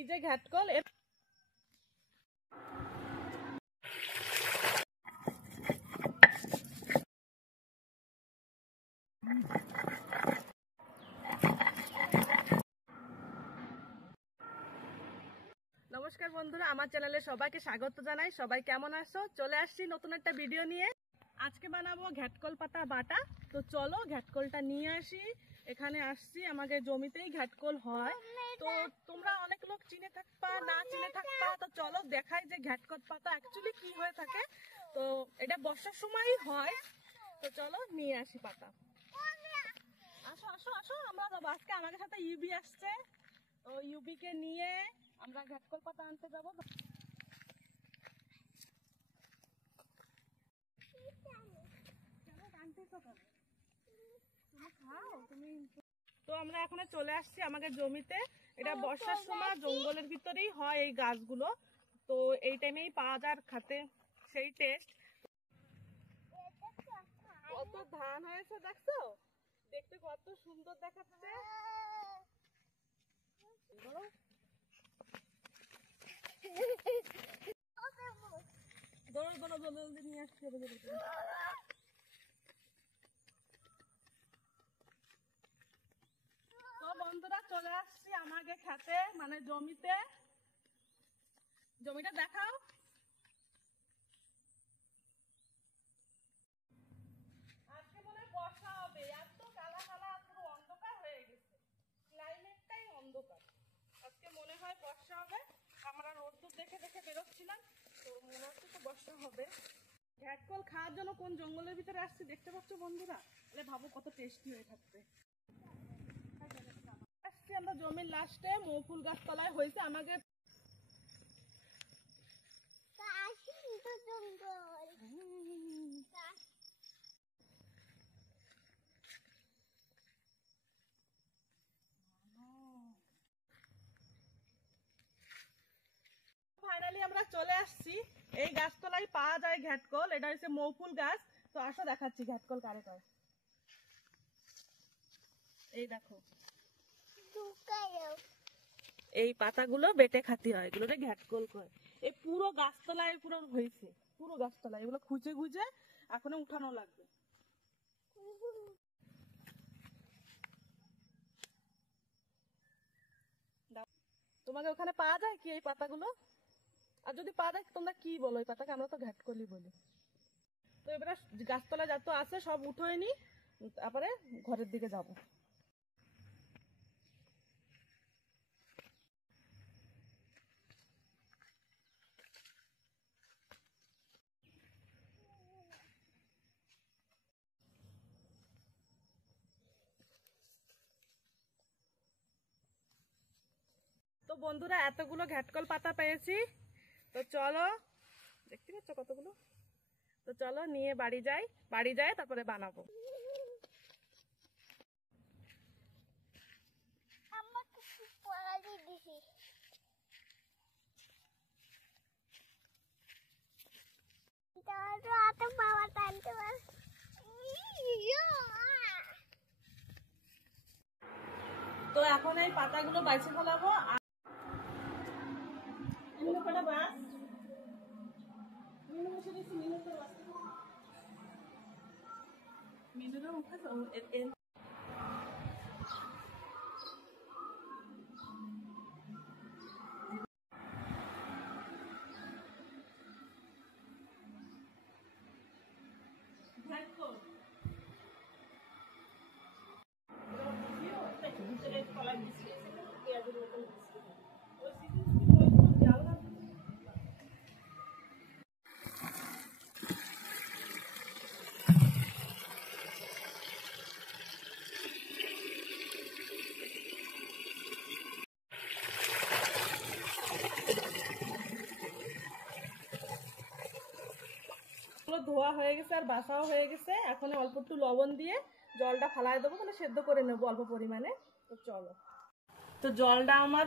এই যে ঘাটকল, নমস্কার বন্ধুরা, আমার চ্যানেলে সবাইকে স্বাগত জানাই। সবাই কেমন আছো? চলে আসছি নতুন একটা ভিডিও নিয়ে। আজকে বানাবো ঘাটকল পাতা বাটা। তো চলো ঘাটকলটা নিয়ে আসি। এখানে আসছি, আমাদের জমিতেই ঘাটকল হয়। তো তোমরা অনেক লোক চিনে থাকবা, না চিনে থাকবা, তো চলো দেখাই যে ঘাটকল পাতা অ্যাকচুয়ালি কি হয়ে থাকে। তো এটা বর্ষার সময়ই হয়। তো চলো নিয়ে আসি পাতা। আসো আসো আসো, আমরা যাবো। আজকে আমাদের সাথে ইউবি আসছে, তো ইউবিকে নিয়ে আমরা ঘাটকল পাতা আনতে যাবো। তো আমরা এখন চলে আসছি আমাদের জমিতে। এটা বর্ষার সময় জঙ্গলের ভিতরেই হয় এই গাছগুলো। তো এই টাইমেই পাওয়া যায় খাতে সেই টেস্ট। কত ধান হয়েছে দেখছো, দেখতে কত সুন্দর দেখাচ্ছে। জলদি নিয়ে আসছি। তো বন্ধুরা চলে আসছি আমাকে খেতে, মানে জমিতে। জমিটা দেখাও। আজকে মনে হয় বর্ষা হবে, এত কালা কালা পুরো অন্ধকার হয়ে গেছে, ক্লাইমেটটাই অন্ধকার। আজকে মনে হয় বর্ষা হবে। আমরা রোদ্দুর দেখে দেখে বেরোচ্ছিলাম, তো মনে হচ্ছে তো বর্ষা হবে। ঘাটকল খাওয়ার জন্য কোন জঙ্গলের ভিতরে আসছি দেখতে পাচ্ছ বন্ধুরা? তাহলে ভাবো কত টেস্টি হয়ে থাকবে। আসছি আমরা জমির লাস্টে, মৌফুল গাছ তলায় হয়েছে আমাদের। ফাইনালি আমরা চলে আসছি। এই গাছতলায় পাওয়া যায় ঘাটকল, এটা হচ্ছে মৌফুল গাছ। তো আসো দেখাচ্ছি ঘাটকল কারে কয়। এই দেখো, এই পাতাগুলো বেটে খাতি হয়, এগুলো ঘাটকল কয়। এই পুরো গাছতলায় পুরো হয়েছে, পুরো গাছতলায় এগুলো খুঁজে খুঁজে এখনো উঠানো লাগবে। তোমাকে ওখানে পাওয়া যায় কি এই পাতাগুলো? আর যদি পাওয়া যায় তোমরা কি বলো এই পাতাকে? আমরা তো ঘাটকলি বলি। তো এবারে গাছতলায় যত আছে সব উঠোয় নি, তারপরে ঘরের দিকে যাব। তো বন্ধুরা এতগুলো ঘাটকল পাতা পেয়েছি, তো চলো, দেখতে পাচ্ছ কতগুলো। তো চলো নিয়ে বাড়ি যাই, বাড়ি যাই তারপরে বানাবো। তো এখন এই পাতাগুলো বাইছে ফেলাবো। ধোয়া হয়ে গেছে আর বাসাও হয়ে গেছে। এখন অল্প একটু লবণ দিয়ে জলটা ফালাই দেবো, মানে সেদ্ধ করে নেবো অল্প পরিমাণে। তো চলো, তো জলটা আমার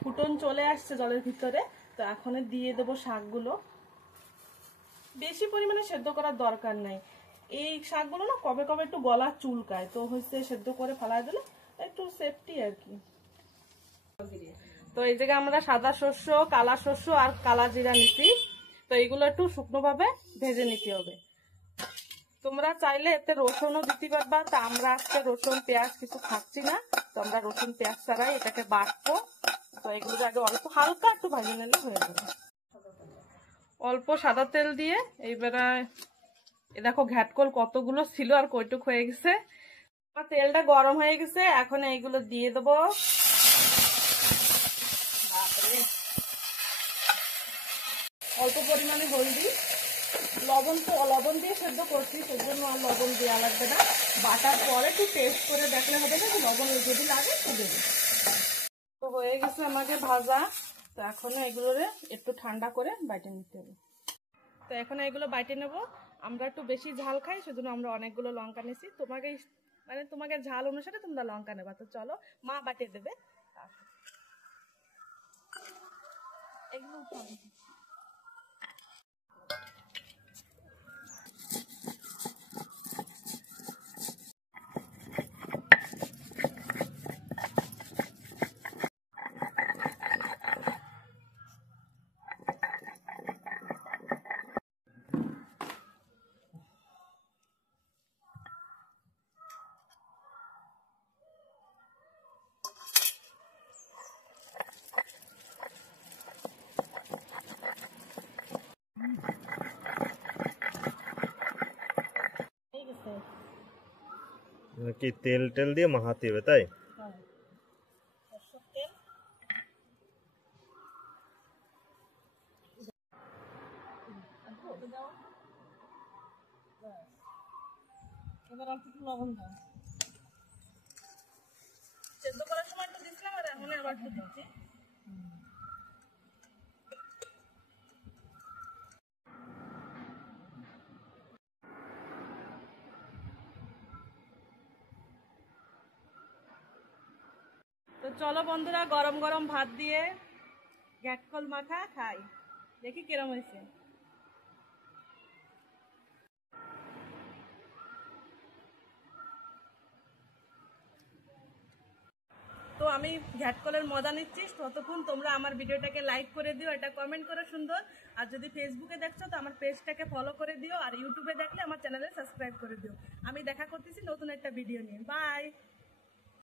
ফুটন চলে আসছে জলের ভিতরে। তো এখন দিয়ে দেবো শাকগুলো। বেশি পরিমাণে সেদ্ধ করার দরকার নেই, এই শাকগুলো না কবে কবে একটু গলা চুলকায়, তো হচ্ছে সেদ্ধ করে ফালাই দিলে একটু সেফটি আর কি। তো এই জায়গায় আমরা সাদা শস্য, কালা শস্য আর কালা জিরা নিচ্ছি। তো এইগুলো একটু শুকনো ভাবে ভেজে নিতে হবে। তোমরা চাইলে এতে রসুনও দিতে পারবা, তা আমরা আজকে রসুন পেঁয়াজ কিছু খাচ্ছি না, তো আমরা রসুন পেঁয়াজ ছাড়াই এটাকে বাটবো। তো এগুলো আগে অল্প হালকা একটু ভাজি নিলে হয়ে যাবে। অল্প সাদা তেল দিয়ে এইবারে দেখো ঘ্যাটকল কতগুলো ছিল আর কয়টুক হয়ে গেছে। তেলটা গরম হয়ে গেছে, এখন এইগুলো দিয়ে দেবো। অল্প পরিমাণে হলদি, লবণ তো লবণ দিয়ে সেদ্ধ করছি, সেজন্য আর লবণ দেওয়া লাগবে না। বাটার পরে একটু টেস্ট করে দেখলে হবে না, লবণ যদি লাগে তো দেবে। তো হয়ে গেছে আমাকে ভাজা। তো এখন এগুলোরে একটু ঠান্ডা করে বাইটে নিতে হবে। তো এখন এগুলো বাইটে নেব। আমরা একটু বেশি ঝাল খাই, সেজন্য আমরা অনেকগুলো লঙ্কা নিয়েছি। তোমাকে ঝাল অনুসারে তোমরা লঙ্কা নেবা। তো চলো, মা বাটে দেবে। এগুলো কি তেল টেল দিয়ে মাখাতে হবে, তাই? এবার অল্প একটু লবণ দাও। সেদ্ধ করার সময় একটু দিচ্ছিলাম, আর এখন আবার একটু দিচ্ছি। তো চলো বন্ধুরা, গরম গরম ভাত দিয়ে ঘ্যাটকল মাখা খাই, দেখি কিরম হয়েছে। তো আমি ঘ্যাটকলের মজা নিচ্ছি, ততক্ষণ তোমরা আমার ভিডিওটাকে লাইক করে দিও, এটা কমেন্ট করো সুন্দর। আর যদি ফেসবুকে দেখছো তো আমার পেজটাকে ফলো করে দিও, আর ইউটিউবে দেখলে আমার চ্যানেলে সাবস্ক্রাইব করে দিও। আমি দেখা করতেছি নতুন একটা ভিডিও নিয়ে। বাই।